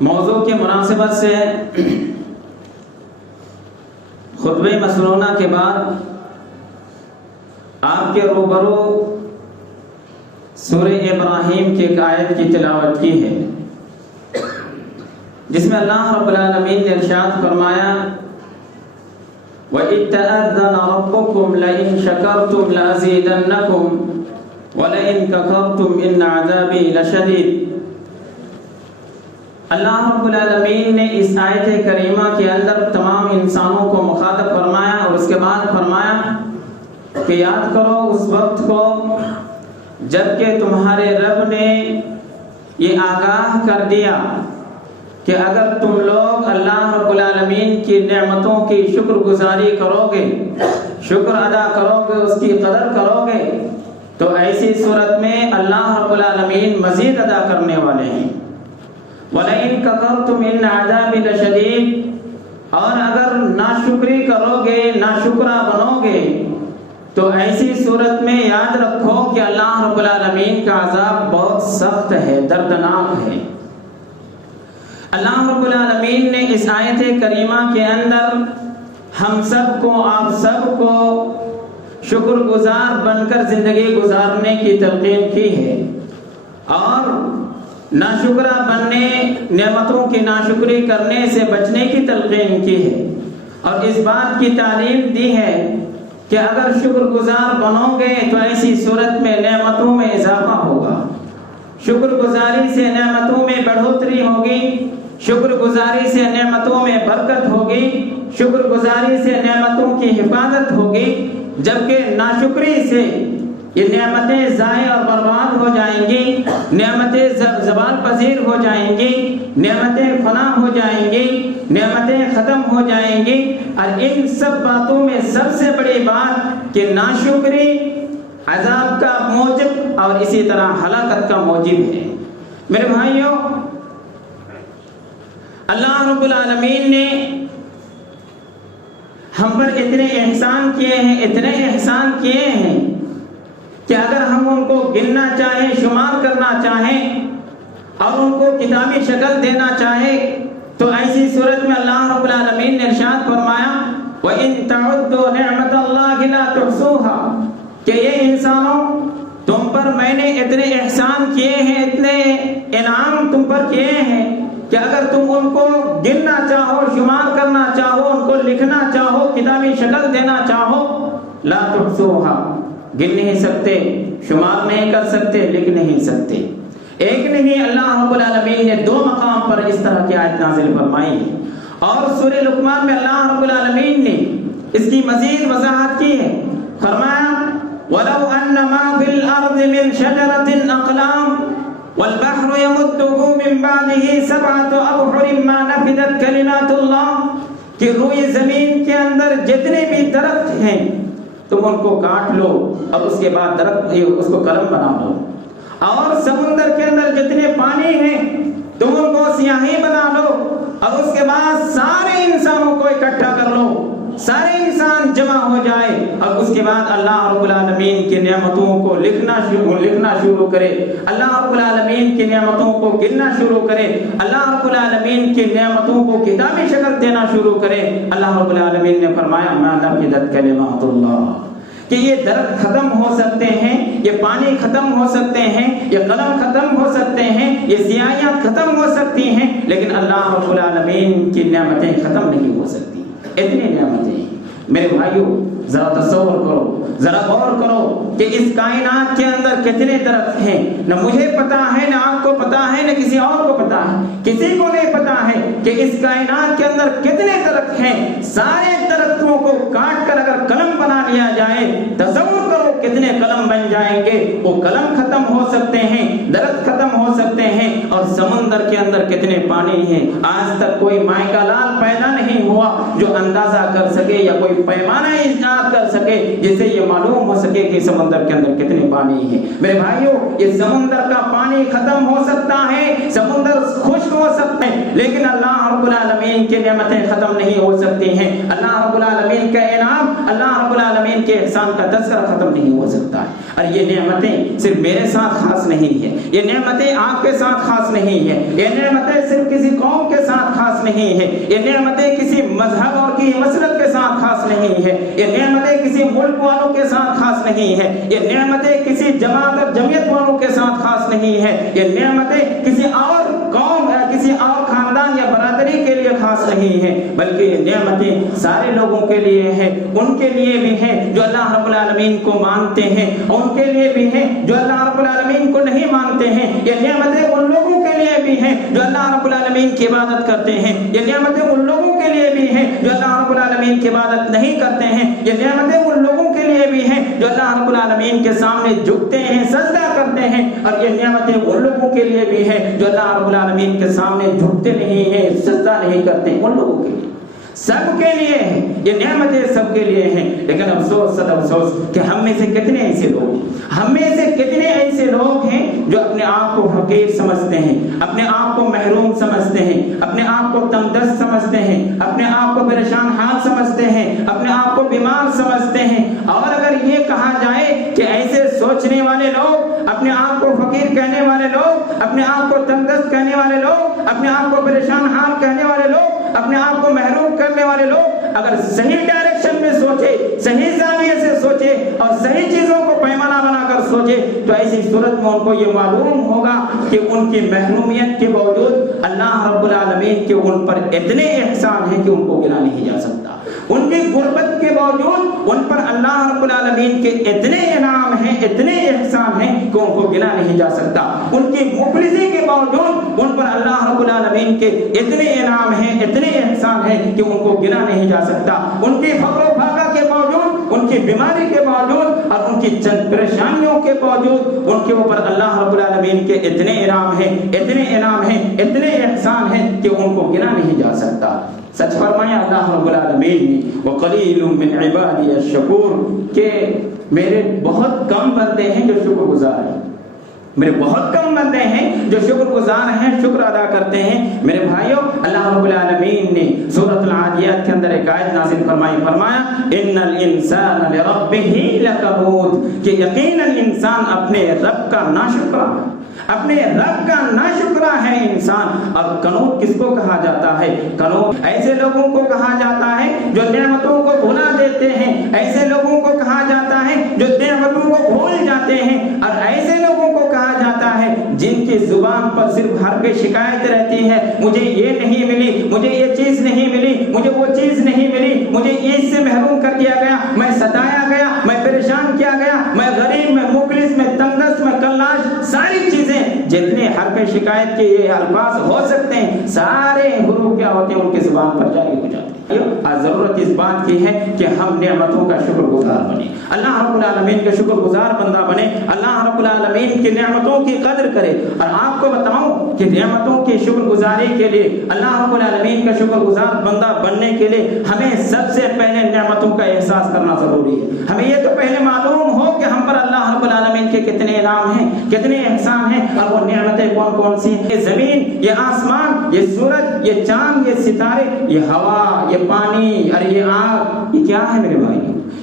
موضوع کی مناسبت سے خطبہ مسنونہ کے بعد آپ کے روبرو سورہ ابراہیم کی ایک آیت کی تلاوت کی ہے، جس میں اللہ رب العالمین نے ارشاد فرمایا وَإِذْ تَأَذَّنَ رَبُّكُمْ لَئِن شَكَرْتُمْ لَأَزِيدَنَّكُمْ وَلَئِن كَفَرْتُمْ إِنَّ عَذَابِي لَشَدِيدٌ۔ اللہ رب العالمین نے اس آیت کریمہ کے اندر تمام انسانوں کو مخاطب فرمایا اور اس کے بعد فرمایا کہ یاد کرو اس وقت کو جب کہ تمہارے رب نے یہ آگاہ کر دیا کہ اگر تم لوگ اللہ رب العالمین کی نعمتوں کی شکر گزاری کرو گے، شکر ادا کرو گے، اس کی قدر کرو گے، تو ایسی صورت میں اللہ رب العالمین مزید ادا کرنے والے ہیں۔ وَلَئِن كَفَرْتُمْ إِنَّ عَذَابِي لَشَدِيدٌ، اور اگر ناشکری کرو گے، ناشکرا بنو گے، تو ایسی صورت میں یاد رکھو کہ اللہ رب العالمین کا عذاب بہت سخت ہے، دردناک ہے۔ اللہ رب العالمین نے اس آیت کریمہ کے اندر ہم سب کو، آپ سب کو شکر گزار بن کر زندگی گزارنے کی تلقین کی ہے اور ناشکرا بننے، نعمتوں کی ناشکری کرنے سے بچنے کی تلقین کی ہے، اور اس بات کی تعلیم دی ہے کہ اگر شکر گزار بنو گے تو ایسی صورت میں نعمتوں میں اضافہ ہوگا، شکر گزاری سے نعمتوں میں بڑھوتری ہوگی، شکر گزاری سے نعمتوں میں برکت ہوگی، شکر گزاری سے نعمتوں کی حفاظت ہوگی، جبکہ ناشکری سے یہ نعمتیں ضائع اور برباد ہو جائیں گی، نعمتیں زوال پذیر ہو جائیں گی، نعمتیں فنا ہو جائیں گی، نعمتیں ختم ہو جائیں گی۔ اور ان سب باتوں میں سب سے بڑی بات کہ ناشکری عذاب کا موجب اور اسی طرح ہلاکت کا موجب ہے۔ میرے بھائیوں، اللہ رب العالمین نے ہم پر اتنے احسان کیے ہیں، اتنے احسان کیے ہیں کہ اگر ہم ان کو گننا چاہیں، شمار کرنا چاہیں اور ان کو کتابی شکل دینا چاہیں تو ایسی صورت میں اللہ رب العالمین نے ارشاد فرمایا وَإِن تَعُدُّوا نِعْمَةَ اللَّهِ لَا تُحْصُوهَا، کہ یہ انسانوں تم پر میں نے اتنے احسان کیے ہیں، اتنے انعام تم پر کیے ہیں کہ اگر تم ان کو گننا چاہو، شمار کرنا چاہو، ان کو لکھنا چاہو، کتابی شکل دینا چاہو، لا تحصوها، گن نہیں سکتے، شمار نہیں کر سکتے، لکھ نہیں سکتے۔ ایک نہیں، اللہ رب العالمین نے دو مقام پر اس طرح کی آیت نازل فرمائی ہے، اور سورہ لقمان میں اللہ رب العالمین نے اس کی مزید وضاحت کی ہے، فرمایا وَلَوْ أَنَّ مَا فِي الْأَرْضِ مِنْ شَجَرَةٍ أَقْلَامٌ وَالْبَحْرُ يَمُدُّهُ مِنْ بَعْدِهِ سَبْعَةُ أَبْحُرٍ مَا نَفِدَتْ كَلِمَاتُ اللَّهِ، کہ روئے زمین کے اندر جتنے بھی درخت ہیں تم ان کو کاٹ لو اور اس کے بعد درخت اس کو قلم بنا لو، اور سمندر کے اندر جتنے پانی ہیں تم ان کو سیاہی بنا لو، اور اس کے بعد سارے انسانوں کو اکٹھا کر لو، سارے انسان جمع ہو جائے، اور اس کے بعد اللہ رب العالمین کی نعمتوں کو لکھنا شروع کرے، اللہ رب العالمین کی نعمتوں کو گننا شروع کرے، اللہ رب العالمین کی نعمتوں کو کتابی شکل دینا شروع کرے۔ اللہ رب العالمین نے فرمایا ما نفدت کلمات اللہ، کہ یہ درخت ختم ہو سکتے ہیں، یہ پانی ختم ہو سکتے ہیں، یہ قلم ختم ہو سکتے ہیں، یہ سیاہیاں ختم ہو سکتی ہیں، لیکن اللہ رب العالمین کی نعمتیں ختم نہیں ہو سکتی۔ اتنی نعمتیں میرے بھائیوں، ذرا تصور کرو، ذرا غور کرو کہ اس کائنات کے اندر کتنے درخت ہیں، نہ مجھے پتا ہے، نہ آپ کو پتا ہے، نہ کسی اور کو پتا ہے، کسی کو نہیں پتا ہے کہ اس کائنات کے اندر کتنے درخت ہیں۔ سارے درختوں کو کاٹ کر اگر قلم بنا لیا جائے، تصور کرو کتنے قلم بن جائیں گے۔ وہ قلم ختم ہو سکتے ہیں، درخت ختم ہو سکتے ہیں، اور سمندر کے اندر کتنے پانی ہیں۔ آج تک کوئی مائکا لال پیدا نہیں ہوا جو اندازہ کر سکے یا کوئی پیمانہ ایجاد کر سکے جس سے یہ معلوم ہو سکے کہ سمندر کے اندر کتنے پانی ہیں۔ میرے بھائیوں، یہ سمندر کا پانی ختم ہو سکتا ہے، سمندر خشک ہو سکتا ہے، لیکن اللہ رب العالمین کی نعمتیں ختم نہیں ہو سکتی ہیں۔ اللہ رب العالمین کا انعام، اللہ رب العالمین کے احسان کا تذکرہ ختم نہیں ہو سکتا ہے۔ اور یہ نعمتیں صرف میرے ساتھ خاص نہیں ہے، یہ نعمتیں آپ کے ساتھ خاص نہیں ہے، یہ نعمتیں صرف کسی قوم کے ساتھ خاص نہیں ہے، یہ نعمتیں کسی مذہب اور کی مسلک کے ساتھ خاص نہیں ہے، یہ نعمتیں کسی ملک والوں کے ساتھ خاص نہیں ہے، یہ نعمتیں کسی جماعت اور جمعیت والوں کے ساتھ خاص نہیں ہے، یہ نعمتیں کسی اور قوم یا کسی اور خاندان یا برادری کے لیے خاص نہیں ہے، بلکہ یہ نعمتیں سارے لوگوں کے لیے ہیں، ان کے لیے بھی ہیں جو اللہ رب العالمین کو مانتے ہیں، ان کے لیے بھی ہیں جو اللہ رب العالمین کو نہیں مانتے ہیں، یہ نعمتیں ان لوگوں کے لیے بھی ہیں جو اللہ رب العالمین کی عبادت کرتے ہیں، یہ نعمتیں ان لوگوں کے لیے بھی ہیں جو اللہ رب العالمین کی عبادت نہیں کرتے ہیں، یہ نعمتیں ان لوگوں کے لیے بھی ہیں جو اللہ رب العالمین کے سامنے جھکتے ہیں، سجدہ کرتے ہیں، اور یہ نعمتیں ان لوگوں کے لیے بھی ہیں جو اللہ رب العالمین کے سامنے جھکتے نہیں ہیں، سجدہ نہیں کرتے، ان لوگوں کے لیے، سب کے لیے ہیں، یہ نعمتیں سب کے لیے ہیں۔ لیکن افسوس صد افسوس کہ ہم میں سے کتنے ایسے لوگ، ہم میں سے کتنے ایسے لوگ ہیں جو اپنے آپ کو حقیر سمجھتے ہیں، اپنے آپ کو محروم سمجھتے ہیں، اپنے آپ کو تنگدست سمجھتے ہیں، اپنے آپ کو پریشان حال سمجھتے ہیں، اپنے آپ کو بیمار سمجھتے ہیں، اور اگر یہ کہا جائے کہ ایسے سوچنے والے لوگ، اپنے آپ کو فقیر کہنے والے لوگ، اپنے آپ کو تنگدست کہنے والے لوگ، اپنے آپ کو پریشان حال کہنے والے لوگ، اپنے آپ کو محروم کرنے والے لوگ اگر صحیح ڈائریکشن میں سوچے، صحیح زاویے سے سوچے اور صحیح چیزوں کو پیمانہ بنا کر سوچے، تو ایسی صورت میں ان کو یہ معلوم ہوگا کہ ان کی محرومیت کے باوجود اللہ رب العالمین کے ان پر اتنے احسان ہیں کہ ان کو گنا نہیں جا سکتا، ان کی غربت کے باوجود ان پر اللہ رب العالمین کے اتنے انعام ہیں، اتنے احسان ہیں کہ ان کو گنا نہیں جا سکتا، ان کی مفلسی کے باوجود ان پر اللہ رب العالمین کے اتنے انعام ہیں، اتنے احسان ہیں کہ ان کو گنا نہیں جا سکتا، ان کی فقر و فاقہ کے باوجود، ان کی بیماری کے باوجود اور ان کی چند پریشانیوں کے باوجود ان کے اوپر اللہ رب العالمین کے اتنے انعام ہیں، اتنے انعام ہیں، اتنے احسان ہیں کہ ان کو گنا نہیں جا سکتا۔ سچ فرمایا اللہ رب العالمین نے وَقَلِيلٌ مِّنْ عِبَادِيَ الشَّكُورُ کہ میرے بہت کم بندے ہیں جو شکر گزار ہیں، میرے بہت کم بندے ہیں جو شکر گزار ہیں، شکر ادا کرتے ہیں۔ میرے بھائیوں، اللہ رب العالمین نے سورۃ العادیات کے اندر ایک آیت نازل فرمایا ان الانسان لربہ لکنود کہ یقیناً انسان اپنے رب کا ناشکرا، اپنے رب کا ناشکرا ہے انسان۔ اور کنود کس کو کہا جاتا ہے؟ کنود ایسے لوگوں کو کہا جاتا ہے جو نعمتوں کو بھلا دیتے ہیں، ایسے لوگوں کو کہا جاتا ہے جو نعمتوں کو بھول جاتے ہیں، اور ایسے لوگوں کو کہا جاتا ہے جن کی زبان پر صرف حرف شکایت رہتی ہے، مجھے یہ نہیں ملی، مجھے یہ چیز نہیں ملی، مجھے وہ چیز نہیں ملی، مجھے اس سے محروم کر دیا گیا، میں ستایا گیا، میں پریشان کیا گیا، میں غریب، میں مفلس، میں تنگدست، میں کلاش، ساری چیزیں جتنے حرف شکایت کے یہ الفاظ ہو سکتے ہیں سارے حروف کیا ہوتے ہیں ان کے زبان پر جاری ہو جاتے ہیں۔ ضرورت اس بات کی ہے کہ ہم نعمتوں کا شکر گزار بنے، اللہ رب العالمین کے شکر گزار بندہ بنے، اللہ رب العالمین کی نعمتوں کی قدر کرے۔ اور آپ کو بتاؤں کہ نعمتوں کی شکر گزاری کے لیے، اللہ رب العالمین کا شکر گزار بندہ بننے کے لیے ہمیں سب سے پہلے نعمتوں کا احساس کرنا ضروری ہے۔ ہمیں یہ تو پہلے معلوم ہو کہ ہم پر اللہ رب العالمین کے کتنے انعام ہیں، کتنے احسان ہیں، اور وہ نعمتیں کون کون سی ہیں۔ یہ زمین، یہ آسمان، یہ سورج، یہ چاند، یہ ستارے، یہ ہوا، یہ پانی اور یہ آگ، یہ کیا ہے میرے بھائی؟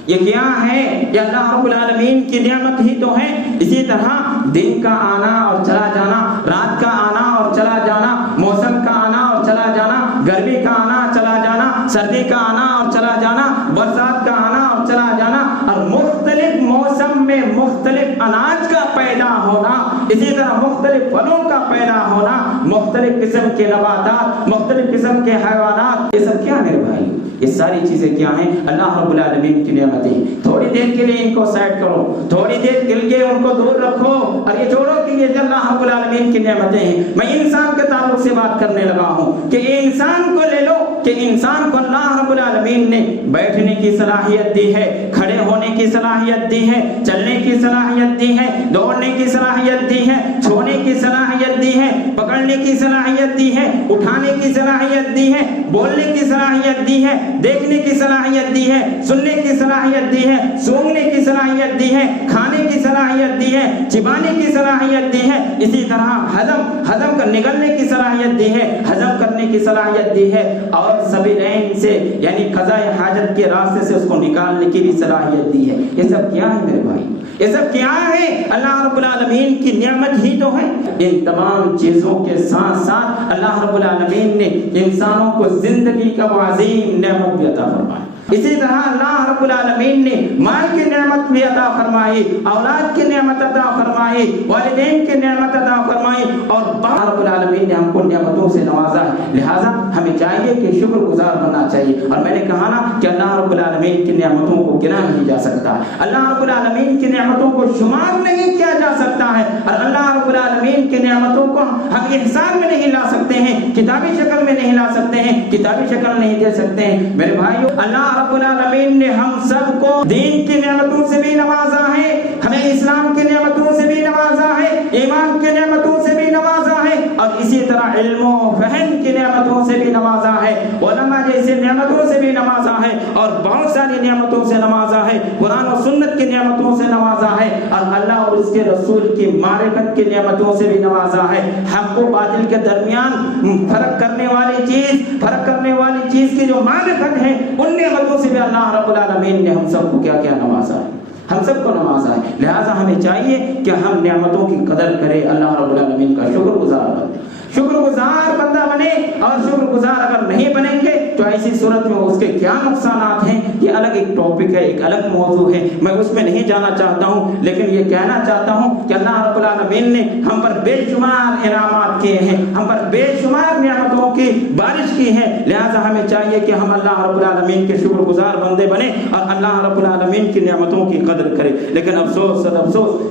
یہ کیا ہے؟ یہ اللہ رب العالمین کی نعمت ہی تو ہے۔ اسی طرح دن کا آنا اور چلا جانا، رات کا آنا اور چلا جانا، موسم کا آنا اور چلا جانا، گرمی کا آنا چلا جانا، سردی کا آنا اور چلا جانا، برسات کا آنا اور چلا جانا، اور مختلف موسم میں مختلف اناج کا پیدا ہونا، اسی طرح مختلف پھلوں کا پیدا ہونا، مختلف قسم کے نباتات، مختلف قسم کے حیوانات، یہ سب کیا میرے بھائی؟ یہ ساری چیزیں کیا ہیں؟ اللہ رب العالمین کی نعمتیں۔ تھوڑی دیر کے لیے ان کو سائڈ کرو، تھوڑی دیر کے لیے ان کو دور رکھو، اور یہ چھوڑو کہ یہ اللہ رب العالمین کی نعمتیں ہیں۔ میں انسان کے تعلق سے بات کرنے لگا ہوں کہ انسان کو لے لو کہ انسان کو اللہ رب العالمین نے بیٹھنے کی صلاحیت دی ہے، کھڑے ہونے کی صلاحیت دی ہے، چلنے کی صلاحیت دی ہے، دوڑنے کی صلاحیت دی ہے، چھونے کی صلاحیت دی ہے، پکڑنے کی صلاحیت دی ہے، اٹھانے کی صلاحیت دی ہے، بولنے کی صلاحیت دی ہے، دیکھنے کی صلاحیت دی ہے، سننے کی صلاحیت دی ہے، سونگنے کی صلاحیت دی ہے، کھانے کی صلاحیت دی ہے، چبانے کی صلاحیت دی ہے، اسی طرح ہضم کر نگلنے کی صلاحیت دی ہے، ہضم کرنے کی صلاحیت دی ہے، اور سبیلین سے یعنی قضاء حاجت کے راستے سے اس کو نکالنے کی بھی صلاحیت دی ہے۔ یہ سب کیا ہے میرے بھائی؟ یہ سب کیا ہے؟ اللہ رب العالمین کی نعمت ہی تو ہے۔ ان تمام چیزوں کے ساتھ ساتھ اللہ رب العالمین نے انسانوں کو زندگی کا وہ عظیم نعمت بھی عطا فرمایا۔ اسی طرح اللہ رب العالمین نے مال کی نعمت بھی عطا فرمائی، اولاد کی نعمت عطا فرمائی، والدین کی نعمت عطا فرمائی، اور رب العالمین نے ہم کو نعمتوں سے نوازا ہے۔ لہٰذا ہمیں چاہیے کہ شکر گزار بننا چاہیے۔ اور میں نے کہا نا کہ اللہ رب العالمین کی نعمتوں کو گنا نہیں جا سکتا، اللہ رب العالمین کی نعمتوں کو شمار نہیں کیا جا سکتا ہے، اور اللہ رب العالمین کی نعمتوں کو ہم احسان میں نہیں لا سکتے ہیں، کتابی شکل میں نہیں لا سکتے ہیں، کتابی شکل نہیں دے سکتے ہیں۔ میرے بھائیو، اللہ رب العالمین نے ہم سب کو دین کی نعمتوں سے بھی نوازا ہے، ہمیں اسلام کی نعمتوں سے بھی نوازا ہے، ایمان کی نعمتوں سے بھی نوازا ہے، اور اسی طرح علم و فہم کی نعمتوں سے بھی نوازا ہے، علماء جیسے نعمتوں سے بھی نوازا ہے، اور بہت ساری نعمتوں سے نوازا ہے، قرآن و سنت کی نعمتوں سے نوازا ہے، اور اللہ اور اس کے رسول کی معرفت کی نعمتوں سے بھی نوازا ہے۔ حق و باطل کے درمیان فرق کرنے والی چیز کی جو معرفت ہے، ان نعمتوں سے بھی اللہ رب العالمین نے ہم سب کو کیا کیا نوازا ہے، ہم سب کو نوازا ہے۔ لہٰذا ہمیں چاہیے کہ ہم نعمتوں کی قدر کریں، اللہ رب العالمین کا شکر گزار بنیں، شکر گزار بندہ بنے۔ اور شکر گزار اگر نہیں بنیں گے تو ایسی صورت میں اس کے کیا نقصانات ہیں، یہ الگ ایک ٹاپک ہے، ایک الگ موضوع ہے، میں اس میں نہیں جانا چاہتا ہوں، لیکن یہ کہنا چاہتا ہوں کہ اللہ رب العالمین نے ہم پر بے شمار انعامات کیے ہیں، ہم پر بے شمار نعمتوں کی بارش کی ہے۔ لہٰذا ہمیں چاہیے کہ ہم اللہ رب العالمین کے شکر گزار بندے بنے اور اللہ رب العالمین کی نعمتوں کی قدر کریں۔ لیکن افسوس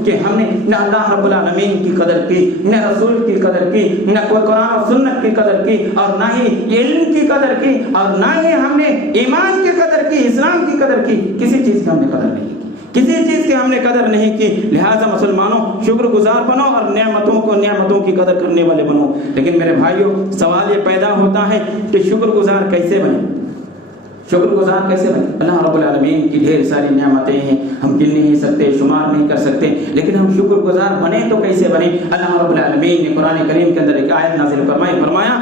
کہ ہم نے نہ اللہ رب العالمین کی قدر کی، نہ رسول کی قدر کی، نہ قرآن و سنت کی قدر کی، اور نہ ہی علم کی قدر کی، اور نہ ہی ہم نے ایمان کی قدر کی، اسلام کی قدر کی، کسی چیز کی ہم نے قدر نہیں کی، کسی چیز کی ہم نے قدر نہیں کی۔ لہٰذا مسلمانوں، شکر گزار بنو اور نعمتوں کی قدر کرنے والے بنو۔ لیکن میرے بھائیوں، سوال یہ پیدا ہوتا ہے کہ شکر گزار کیسے بنے؟ شکر گزار کیسے بنے؟ اللہ رب العالمین کی ڈھیر ساری نعمتیں ہیں، ہم گن نہیں سکتے، شمار نہیں کر سکتے، لیکن ہم شکر گزار بنے تو کیسے بنے؟ اللہ رب العالمین نے قرآن کریم کے اندر ایک آیت نازل فرمایا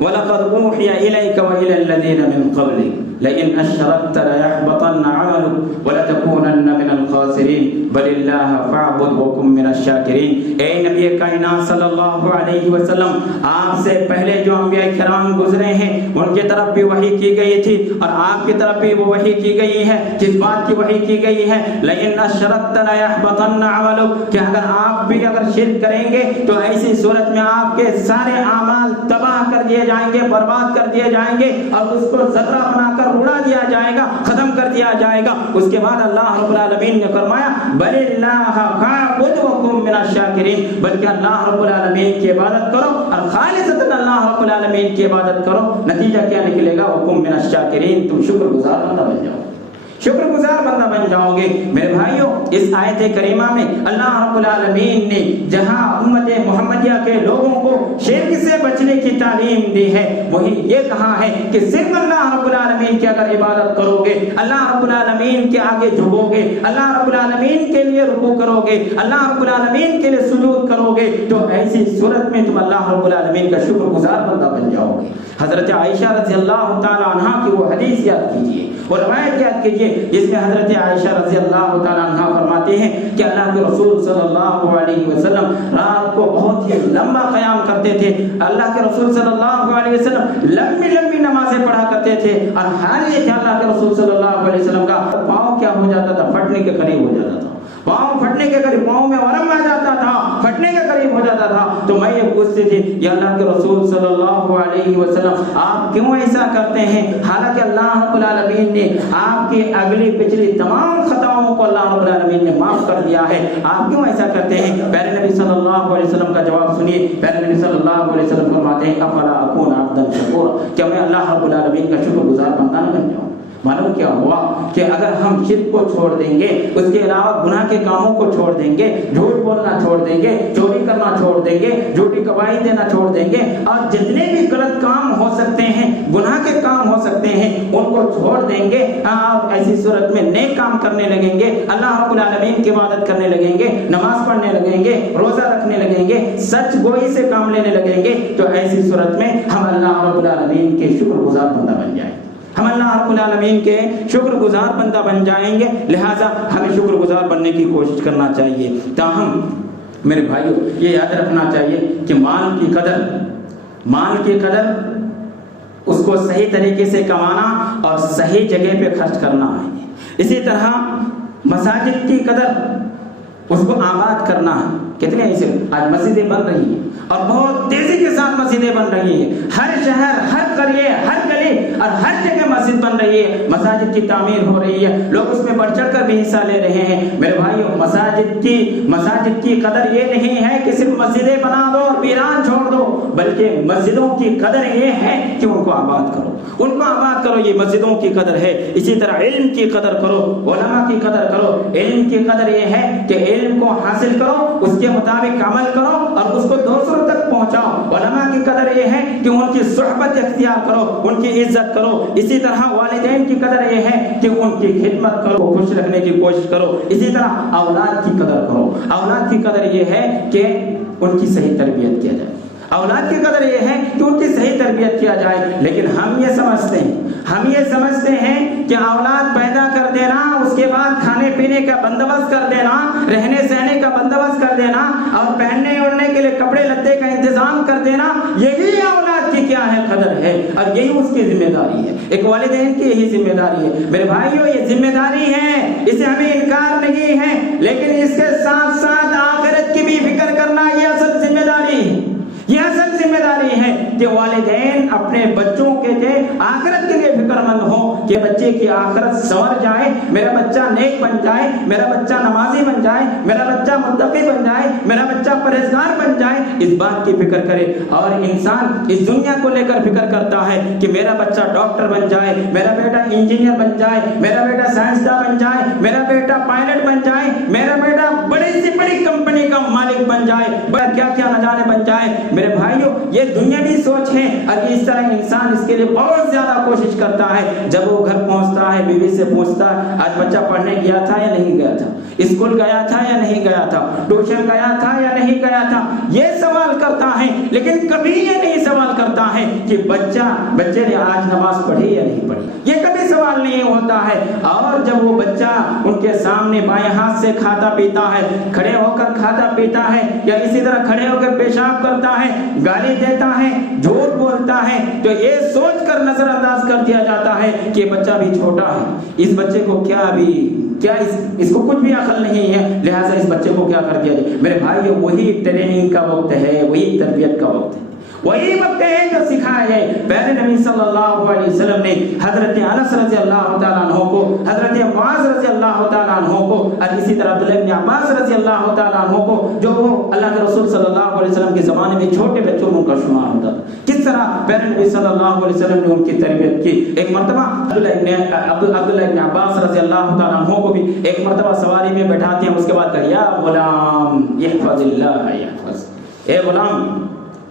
وَلَقَدْ أُوحِيَ إِلَيْكَ وَإِلَى الَّذِينَ مِنْ قَبْلِكَ لئن أشركت ليحبطن عملك ولتكونن من الخاسرين بل الله فاعبد وكن من الشاكرين۔ اے نبی کائنات صلی اللہ علیہ وسلم، آپ سے پہلے جو انبیاء کرام گزرے ہیں ان کی طرف بھی وحی کی گئی تھی، اور آپ کی طرف بھی وہ وحی کی گئی ہے۔ جس بات کی وحی کی گئی ہے لئن أشركت ليحبطن عملك، کہ آپ بھی اگر شرک کریں گے تو ایسی صورت میں آپ کے سارے اعمال تباہ کر دیے جائیں گے، برباد کر دیے جائیں گے، اور اس کو ذرہ بنا کر اڑا دیا جائے گا، ختم کر دیا جائے گا۔ اس کے بعد اللہ رب العالمین نے فرمایا بل اللہ فاعبد وکن من الشاکرین، بلکہ اللہ رب العالمین کی عبادت کرو اور خالصتاً اللہ رب العالمین کی عبادت کرو۔ نتیجہ کیا نکلے گا؟ وکن من الشاکرین، تم شکر گزار بندہ بن جاؤ، شکر گزار بندہ بن جاؤ گے۔ میرے بھائیوں، اس آیت کریمہ میں اللہ رب العالمین نے جہاں امت محمدیہ کے لوگوں کو شرک سے بچنے کی تعلیم دی ہے، وہی یہ کہا ہے کہ صرف اللہ رب العالمین کی اگر عبادت کرو گے، اللہ رب العالمین کے آگے جھکو گے، اللہ رب العالمین کے لیے رکوع کرو گے، اللہ رب العالمین کے لیے سجود کرو گے، تو ایسی صورت میں تم اللہ رب العالمین کا شکر گزار بندہ بن جاؤ گے۔ حضرت عائشہ رضی اللہ تعالی عنہا کی وہ حدیث یاد کیجیے، وہ روایت یاد کیجیے، جس میں حضرت عائشہ رضی اللہ تعالی عنہا فرماتے ہیں کہ اللہ کے رسول صلی اللہ علیہ وسلم رات کو بہت ہی لمبا قیام کرتے تھے۔ اللہ کے رسول صلی اللہ علیہ وسلم لمبی لمبی نمازیں پڑھا کرتے تھے، اور حال یہ کہ اللہ کے رسول صلی اللہ علیہ وسلم کا پاؤں کیا ہو جاتا تھا؟ پھٹنے کے قریب ہو جاتا تھا، پاؤں پھٹنے کے قریب، پاؤں میں ورم آ جاتا تھا، پھٹنے کے قریب ہو جاتا تھا۔ تو میں یہ پوچھتی تھی یا اللہ کے رسول صلی اللہ علیہ وسلم آپ کیوں ایسا کرتے ہیں؟ حالانکہ اللہ رب العالمین نے آپ کی اگلی پچھلی تمام خطاؤں کو اللہ رب العالمین نے معاف کر دیا ہے، آپ کیوں ایسا کرتے ہیں؟ پیارے نبی صلی اللہ علیہ وسلم کا جواب سنیے۔ پیارے نبی صلی اللہ علیہ وسلم فرماتے ہیں افلا اکون عبدا شکورا، کیا میں اللہ رب العالمین کا شکر گزار بندہ نہ بن جاؤں؟ معلوم کیا ہوا کہ اگر ہم شرک کو چھوڑ دیں گے، اس کے علاوہ گناہ کے کاموں کو چھوڑ دیں گے، جھوٹ بولنا چھوڑ دیں گے، چوری کرنا چھوڑ دیں گے، جھوٹی گواہی دینا چھوڑ دیں گے، اور جتنے بھی غلط کام ہو سکتے ہیں، گناہ کے کام ہو سکتے ہیں، ان کو چھوڑ دیں گے، اور ایسی صورت میں نیک کام کرنے لگیں گے، اللہ رب العالمین کی عبادت کرنے لگیں گے، نماز پڑھنے لگیں گے، روزہ رکھنے لگیں گے، سچ گوئی سے کام لینے لگیں گے، تو ایسی صورت میں ہم اللہ رب العالمین کے شکر گزار بندہ بن جائیں، ہم اللہ رب العالمین کے شکر گزار بندہ بن جائیں گے، لہٰذا ہمیں شکر گزار بننے کی کوشش کرنا چاہیے۔ تاہم میرے بھائیوں یہ یاد رکھنا چاہیے کہ مال کی قدر اس کو صحیح طریقے سے کمانا اور صحیح جگہ پہ خرچ کرنا ہے۔ اسی طرح مساجد کی قدر اس کو آباد کرنا ہے۔ کتنے ایسے آج مسجدیں بن رہی ہیں اور بہت تیزی کے ساتھ مسجدیں بن رہی ہیں، ہر شہر، ہر قریے، ہر گلی اور ہر جگہ مسجد بن رہی ہے، مساجد کی تعمیر ہو رہی ہے، لوگ اس میں بڑھ چڑھ کر بھی حصہ لے رہے ہیں۔ میرے بھائیوں مساجد کی قدر یہ نہیں ہے کہ صرف مسجدیں بنا دو اور ویران چھوڑ دو، بلکہ مسجدوں کی قدر یہ ہے کہ ان کو آباد کرو، یہ مسجدوں کی قدر ہے۔ اسی طرح علم کی قدر کرو، علماء کی قدر کرو۔ علم کی قدر یہ ہے کہ علم کو حاصل کرو، اس کے مطابق عمل کرو اور اس کو دوسروں تک پہنچاؤ۔ علماء کی قدر یہ ہے کہ ان کی صحبت اختیار کرو، ان کی عزت کرو۔ اسی طرح والدین کی قدر یہ ہے کہ ان کی خدمت کرو، خوش رکھنے کی کوشش کرو۔ اسی طرح اولاد کی قدر کرو، اولاد کی قدر یہ ہے کہ ان کی صحیح تربیت کیا جائے، اولاد کی قدر یہ ہے کہ ان کی صحیح تربیت کیا جائے۔ لیکن ہم یہ سمجھتے ہیں کہ اولاد پیدا کر دینا، اس کے بعد کھانے پینے کا بندوبست کر دینا، رہنے سہنے کا بندوبست کر دینا اور پہننے اوڑھنے کے لیے کپڑے لتے کا انتظام کر دینا، یہی اولاد کی کیا ہے قدر ہے اور یہی اس کی ذمہ داری ہے۔ ایک والدین کی یہی ذمہ داری ہے۔ میرے بھائیوں یہ ذمہ داری ہے، اسے ہمیں انکار نہیں ہے، لیکن اس کے ساتھ ساتھ آخرت کی بھی فکر کرنا یہ اصل ذمہ داری ہے۔ یہ اصل ذمہ داری ہے کہ والدین اپنے بچوں کے آخرت کے لیے فکر مند ہوں کہ بچے کی آخرت سنور جائے، میرا بچہ نیک بن جائے، میرا بچہ نمازی بن جائے، میرا بچہ متقی بن جائے، میرا بچہ پرہیزگار بن جائے، اس بات کی فکر کرے۔ اور انسان اس دنیا کو لے کر فکر کرتا ہے کہ میرا بچہ ڈاکٹر بن جائے، میرا بیٹا انجینئر بن جائے، میرا بیٹا سائنسداں بن جائے، میرا بیٹا پائلٹ بن جائے، میرا بیٹا بڑی سے بڑی کمپنی کا مالک بن جائے، کیا کیا نہ جانے بن جائے۔ میرے بھائیوں یہ دنیاوی سوچ ہے اور اس طرح انسان اس کے لیے بہت زیادہ کوشش کرتا ہے۔ جب وہ گھر پہنچتا ہے بیوی سے پوچھتا ہے آج بچہ پڑھنے گیا تھا یا نہیں گیا تھا، اسکول گیا تھا یا نہیں گیا تھا، ٹیوشن گیا تھا یا نہیں گیا تھا، یہ سوال کرتا ہے۔ لیکن کبھی یہ نہیں سوال کرتا ہے کہ بچے نے آج نماز پڑھی یا نہیں پڑھی، یہ کبھی سوال نہیں ہوتا ہے۔ اور جب وہ بچہ ان کے سامنے بائیں ہاتھ سے کھاتا پیتا ہے، کھڑے ہو کر کھاتا پیتا ہے یا اسی طرح کھڑے ہو کر پیشاب کرتا ہے، گالی دیتا ہے، جھوٹ بولتا ہے، تو یہ سوچ کر نظر انداز کر دیا جاتا ہے کہ بچہ بھی چھوٹا ہے، اس بچے کو اس کو کچھ بھی عقل نہیں ہے، لہٰذا اس بچے کو کیا کر دیا جائے۔ میرے بھائیو وہی ٹریننگ کا وقت ہے، وہی تربیت کا وقت ہے، وہی وقت ہے جو سکھایا ہے۔ پہلے نبی صلی اللہ علیہ وسلم نے حضرت انس رضی اللہ تعالیٰ عنہ کو، حضرت معاذ رضی اللہ تعالیٰ عنہ کو اور اسی طرح عبداللہ بن عباس رضی اللہ تعالیٰ عنہ کو، جو وہ اللہ کے رسول صلی اللہ علیہ وسلم کے زمانے میں چھوٹے بچوں میں ان کا شمار ہوتا تھا، کس طرح پہلے نبی صلی اللہ علیہ وسلم نے ان کی تربیت کی۔ ایک مرتبہ عبداللہ بن عباس رضی اللہ تعالیٰ عنہ کو بھی ایک مرتبہ سواری میں بیٹھاتے ہیں، اس کے بعد کہا یا غلام احفظ اللہ یحفظ، اے غلام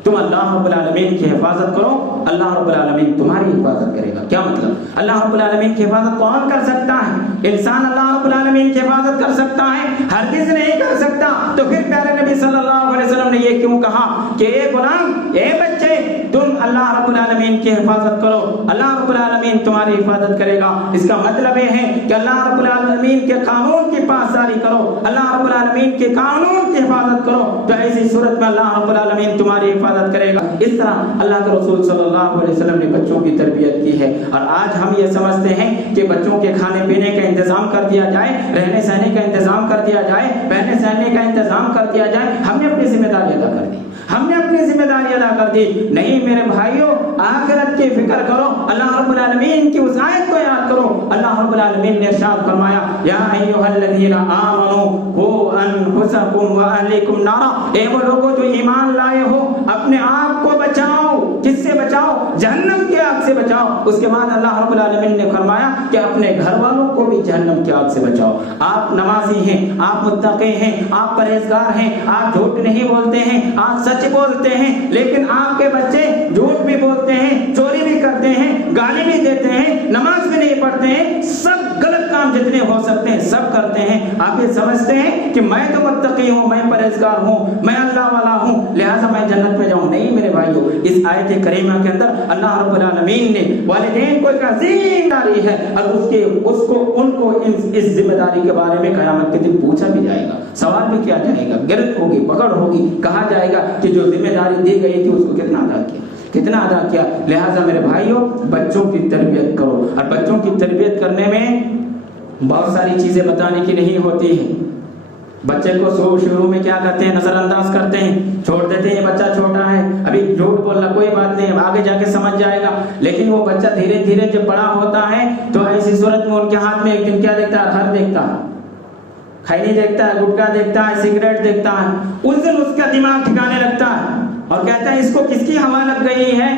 تم اللہ رب العالمین کی حفاظت کرو، اللہ رب العالمین تمہاری حفاظت کرے گا۔ کیا مطلب؟ اللہ رب العالمین کی حفاظت کون کر سکتا ہے؟ انسان اللہ رب العالمین کی حفاظت کر سکتا ہے؟ ہرگز نہیں کر سکتا۔ تو پھر پیارے نبی صلی اللہ علیہ وسلم نے یہ کیوں کہا کہ اے غلام، اے بچے، تم اللہ رب العالمین کی حفاظت کرو، اللہ رب العالمین تمہاری حفاظت کرے گا۔ اس کا مطلب یہ ہے کہ اللہ رب العالمین کے قانون کی پاسداری کرو، اللہ رب العالمین کے قانون کی حفاظت کرو، تو ایسی صورت میں اللہ رب العالمین تمہاری حفاظت کرے گا۔ اس طرح اللہ کے رسول صلی اللہ علیہ وسلم نے بچوں کی تربیت کی ہے۔ اور آج ہم یہ سمجھتے ہیں کہ بچوں کے کھانے پینے کا انتظام کر دیا جائے، رہنے سہنے کا انتظام کر دیا جائے، پہننے سہنے کا انتظام کر دیا جائے، ہم نے اپنی ذمہ داری ادا کر دی، ہم نے اپنی ذمہ داری ادا کر دی۔ نہیں میرے بھائیوں، آخرت کی فکر کرو، اللہ رب العالمین کی اس آیت کو یاد کرو۔ اللہ رب العالمین نے ارشاد فرمایا یا ایھا الذین آمنوا قوا انفسکم واہلیکم نارا، اے وہ لوگوں جو ایمان لائے ہو اپنے آپ کو بچاؤ، کس سے بچاؤ؟ جہنم کی آگ سے بچاؤ۔ اس کے بعد اللہ رب العالمین نے فرمایا کہ اپنے گھر والوں کو بھی جہنم کی آگ سے بچاؤ۔ آپ نمازی ہیں، آپ متقی ہیں، آپ پرہیزگار ہیں، آپ جھوٹ نہیں بولتے ہیں، آپ سچ بولتے ہیں، لیکن آپ کے بچے جھوٹ بھی بولتے ہیں، چوری بھی کرتے ہیں، گالی بھی دیتے ہیں، نماز بھی نہیں پڑھتے ہیں، سب غلط کام جتنے ہو سکتے ہیں سب کرتے ہیں. آپ یہ سمجھتے ہیں کہ میں تو متقی ہوں, میں پرہیزگار ہوں, میں اللہ والا ہوں, لہٰذا میں جنت میں جاؤں. نہیں میرے بھائیو, اس آیت کریمہ کے اندر اللہ رب العالمین نے والدین کو ایک عظیم داری ہے, اور ان کو اس ذمہ داری کے بارے میں قیامت کے دن پوچھا بھی جائے گا, سوال بھی کیا جائے گا, گرفت ہوگی, پکڑ ہوگی, کہا جائے گا کہ جو ذمہ داری دی گئی تھی اس کو کتنا ادا کیا. لہٰذا میرے بھائیوں, بچوں کی تربیت کرو, اور بچوں کی تربیت کرنے میں بہت ساری چیزیں بتانے کی نہیں ہوتی ہیں. بچے کو شروع میں کیا کرتے ہیں, نظر انداز کرتے ہیں, چھوڑ دیتے ہیں, یہ بچہ چھوٹا ہے, ابھی جھوٹ بولنا کوئی بات نہیں, آگے جا کے سمجھ جائے گا. لیکن وہ بچہ دھیرے دھیرے جب بڑا ہوتا ہے تو ایسی صورت میں ان کے ہاتھ میں ایک دن کیا دیکھتا ہے, ہر دیکھتا ہے, کھینی دیکھتا ہے, گٹکا دیکھتا ہے, سگریٹ دیکھتا ہے. اس دن اس کا دماغ ٹھکانے لگتا ہے اور کہتا ہے اس کو کس کی ہوا لگ گئی ہے.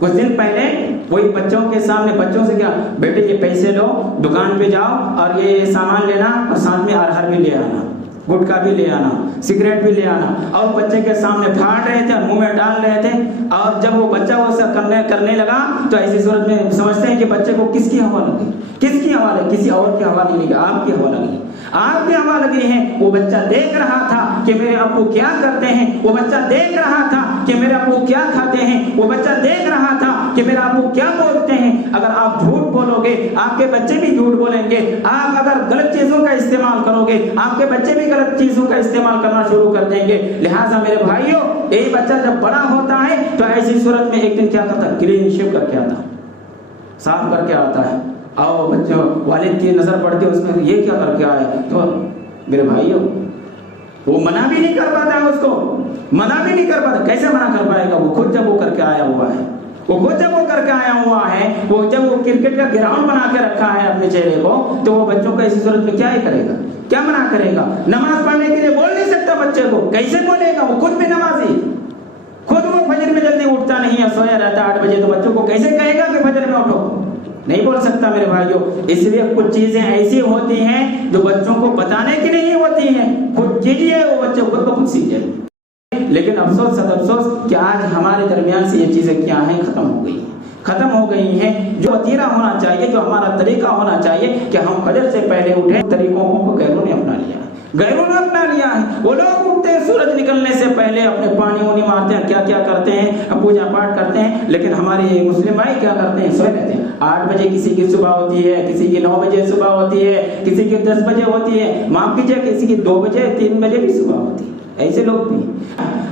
کچھ دن پہلے وہی بچوں کے سامنے, بچوں سے کیا, بیٹے یہ پیسے لو, دکان پہ جاؤ اور یہ سامان لینا, اور ساتھ میں ارہر بھی لے آنا, گٹکا بھی لے آنا, سگریٹ بھی لے آنا. اور بچے کے سامنے پھاڑ رہے تھے اور منہ میں ڈال رہے تھے. اور جب وہ بچہ وہ سب کرنے لگا تو ایسی صورت میں سمجھتے ہیں کہ بچے کو کس کی ہوا لگی, کس کی ہوا لگی, کسی اور کی ہوا نہیں لگی, آپ کی ہوا لگی, آپ کی ہوا لگی ہے. وہ بچہ دیکھ رہا تھا کہ میرے ابو کیا کرتے ہیں, وہ بچہ دیکھ رہا تھا کہ میرے ابو کیا کھاتے ہیں, وہ بچہ دیکھ رہا تھا کہ میرے ابو کیا بولتے ہیں. اگر آپ جھوٹ بولو گے آپ کے بچے بھی جھوٹ بولیں گے. آپ اگر غلط چیزوں کا استعمال کرو گے آپ کے بچے بھی غلط چیزوں کا استعمال کرنا شروع کر دیں گے. لہٰذا میرے بھائیوں, یہ بچہ جب بڑا ہوتا ہے تو ایسی صورت میں ایک دن کیا کرتا ہے, کلین شیو کر کے آتا, صاف کر کے آتا ہے. اور بچوں والد کی نظر پڑتی ہے اس میں, یہ کیا کر کے آئے. تو میرے بھائیوں, وہ منع بھی نہیں کر پاتا ہے, اس کو منع بھی نہیں کر پاتا. کیسے منع کر پائے گا, وہ خود جب وہ کر کے آیا ہوا ہے, وہ خود جب وہ کر کے آیا ہوا ہے, وہ جب وہ کرکٹ کا گراؤنڈ بنا کے رکھا ہے اپنے چہرے کو, تو وہ بچوں کو ایسی صورت میں کیا ہی کرے گا, کیا منع کرے گا. نماز پڑھنے کے لیے بول نہیں سکتا بچے کو, کیسے بولے گا, وہ خود بھی نمازی, خود وہ فجر میں جلدی اٹھتا نہیں ہے, سویا رہتا 8 بجے, تو بچوں کو کیسے کہے گا کہ فجر میں اٹھو, نہیں بول سکتا میرے بھائیوں. اس لیے کچھ چیزیں ایسی ہوتی ہیں جو بچوں کو بتانے کی نہیں ہوتی ہیں, خود کیجیے, وہ بچے خود بخود سیکھ جائیں. لیکن افسوس صد افسوس کہ آج ہمارے درمیان سے یہ چیزیں کیا ہیں, ختم ہو گئی ہیں. جو وتیرہ ہونا چاہیے, جو ہمارا طریقہ ہونا چاہیے کہ ہم فجر سے پہلے اٹھیں, طریقوں کو غیروں نے اپنا لیا ہے, غیروں نے اپنا لیا ہے. وہ لوگ اٹھتے ہیں سورج نکلنے سے پہلے, اپنے پانی وانی مارتے ہیں, کیا کیا کرتے ہیں, پوجا پاٹ کرتے ہیں. لیکن ہمارے مسلم بھائی کیا کرتے ہیں, سوئے رہتے ہیں. 8 بجے کسی کی صبح ہوتی ہے, کسی کی 9 بجے صبح ہوتی ہے, کسی کی 10 بجے ہوتی ہے, معاف کیجیے کسی کی 2 بجے 3 بجے بھی صبح ہوتی ہے. ایسے لوگ بھی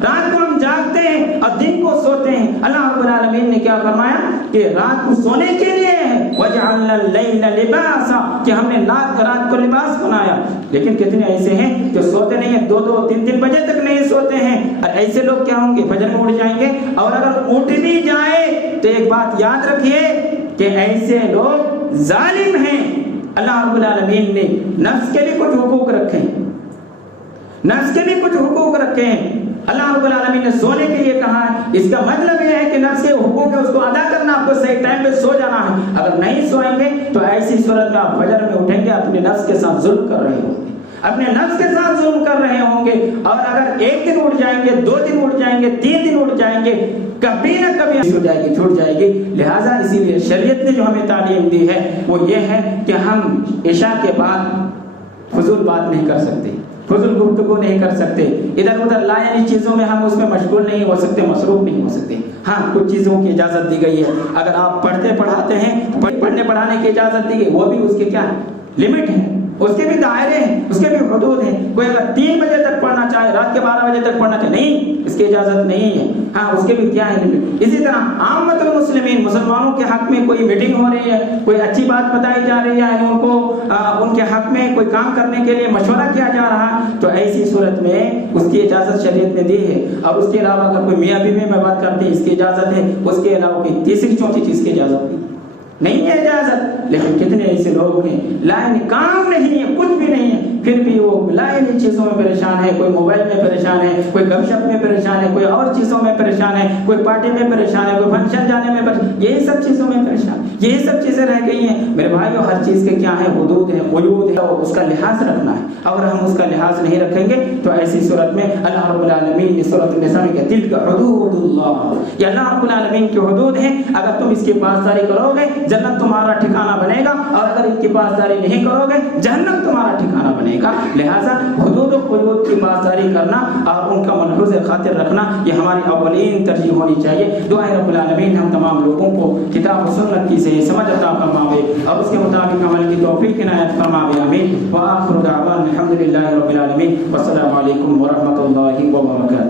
رات کو ہم جاگتے ہیں اور دن کو سوتے ہیں. اللہ رب العالمین نے کیا فرمایا کہ رات کو سونے کے لیے ہے, وَجَعَلْنَا اللَّيْلَ لِبَاسًا, کہ ہم نے رات کو لباس بنایا. لیکن کتنے ایسے ہیں جو سوتے نہیں ہیں, 2 3 بجے تک نہیں سوتے ہیں. اور ایسے لوگ کیا ہوں گے, فجر میں اٹھ جائیں گے. اور اگر اٹھ بھی جائے تو ایک بات یاد رکھیے کہ ایسے لوگ ظالم ہیں. اللہ رب العالمین نے نفس کے بھی کچھ حقوق رکھے, نفس کے بھی کچھ حقوق رکھے ہیں. اللہ رب العالمین نے سونے کے لیے کہا ہے. اس کا مطلب یہ ہے کہ نفس کے حقوق ہے, اس کو ادا کرنا, آپ کو صحیح ٹائم پہ سو جانا ہے. اگر نہیں سوئیں گے تو ایسی صورت میں آپ فجر میں اٹھیں گے, اپنے نفس کے ساتھ ظلم کر رہے ہوں گے, اپنے نفس کے ساتھ ظلم کر رہے ہوں گے. اور اگر 1 دن اٹھ جائیں گے, 2 دن اٹھ جائیں گے, 3 دن اٹھ جائیں گے, کبھی نہ کبھی چھوٹ جائے گی. لہٰذا اسی لیے شریعت نے جو ہمیں تعلیم دی ہے وہ یہ ہے کہ ہم عشاء کے بعد فضول بات نہیں کر سکتے, فضول گفتگو نہیں کر سکتے, ادھر ادھر لایعنی چیزوں میں ہم اس میں مشغول نہیں ہو سکتے, مصروف نہیں ہو سکتے. ہاں کچھ چیزوں کی اجازت دی گئی ہے. اگر آپ پڑھتے پڑھاتے ہیں, پڑھنے پڑھانے کی اجازت دی گئی, وہ بھی اس کے کیا ہے, لمٹ ہے, اس کے بھی دائرے ہیں, اس کے بھی حدود ہیں. کوئی اگر 3 بجے تک پڑھنا چاہے, رات کے 12 بجے تک پڑھنا چاہے, نہیں, اس کی اجازت نہیں ہے. ہاں اس کے بھی کیا ہے لمٹ. اسی طرح عامت المسلمین, مسلمانوں کے حق میں کوئی میٹنگ ہو رہی ہے, کوئی اچھی بات بتائی جا رہی ہے, ان کو ان کے حق میں کوئی کام کرنے کے لیے مشورہ کیا جا رہا ہے, تو ایسی صورت میں اس کی اجازت شریعت نے دی ہے. اور اس کے علاوہ اگر کوئی میاں بیوی میں بات کرتے ہیں, اس کی اجازت ہے. اس کے علاوہ کوئی تیسری چوتھی چیز کی اجازت نہیں ہے اجازت. لیکن کتنے ایسے لوگ ہیں لائن کام نہیں ہے, کچھ بھی نہیں ہے, پھر بھی وہ لائن چیزوں میں پریشان ہے, کوئی موبائل میں پریشان پریشان ہے, کوئی گپ شپ میں پریشان ہے, کوئی اور چیزوں میں پریشان ہے, کوئی پارٹی میں پریشان ہے, کوئی فنکشن جانے میں پریشان, یہی سب چیزوں میں پریشان, یہی سب چیزیں رہ گئی ہیں. میرے بھائیو ہر چیز کے کیا ہے, حدود ہے, قیود ہے, اس کا لحاظ رکھنا ہے. اگر ہم اس کا لحاظ نہیں رکھیں گے تو ایسی صورت میں اللہ رب العالمین نے سورۃ النساء میں کہا تلک حدود اللہ, یہ اللہ رب العالمین کی حدود ہیں. اگر تم اس کی پاسداری کرو گے جنت تمہارا ٹھکانہ بنے گا, اور اگر ان کی پاسداری نہیں کرو گے جہنم تمہارا ٹھکانہ بنے گا. لہذا حدود و قیود کی پاسداری کرنا اور ان کا ملحوظ خاطر رکھنا یہ ہماری اولین ترجیح ہونی چاہیے. دعائے رب العالمین ہم تمام لوگوں کو کتاب و سنت کی صحیح سمجھ عطا فرماوے اور اس کے مطابق عمل کی توفیق عنایت فرماوے. آمین. وآخر دعوانا الحمد للہ رب العالمین. والسلام علیکم ورحمۃ اللہ وبرکاتہ.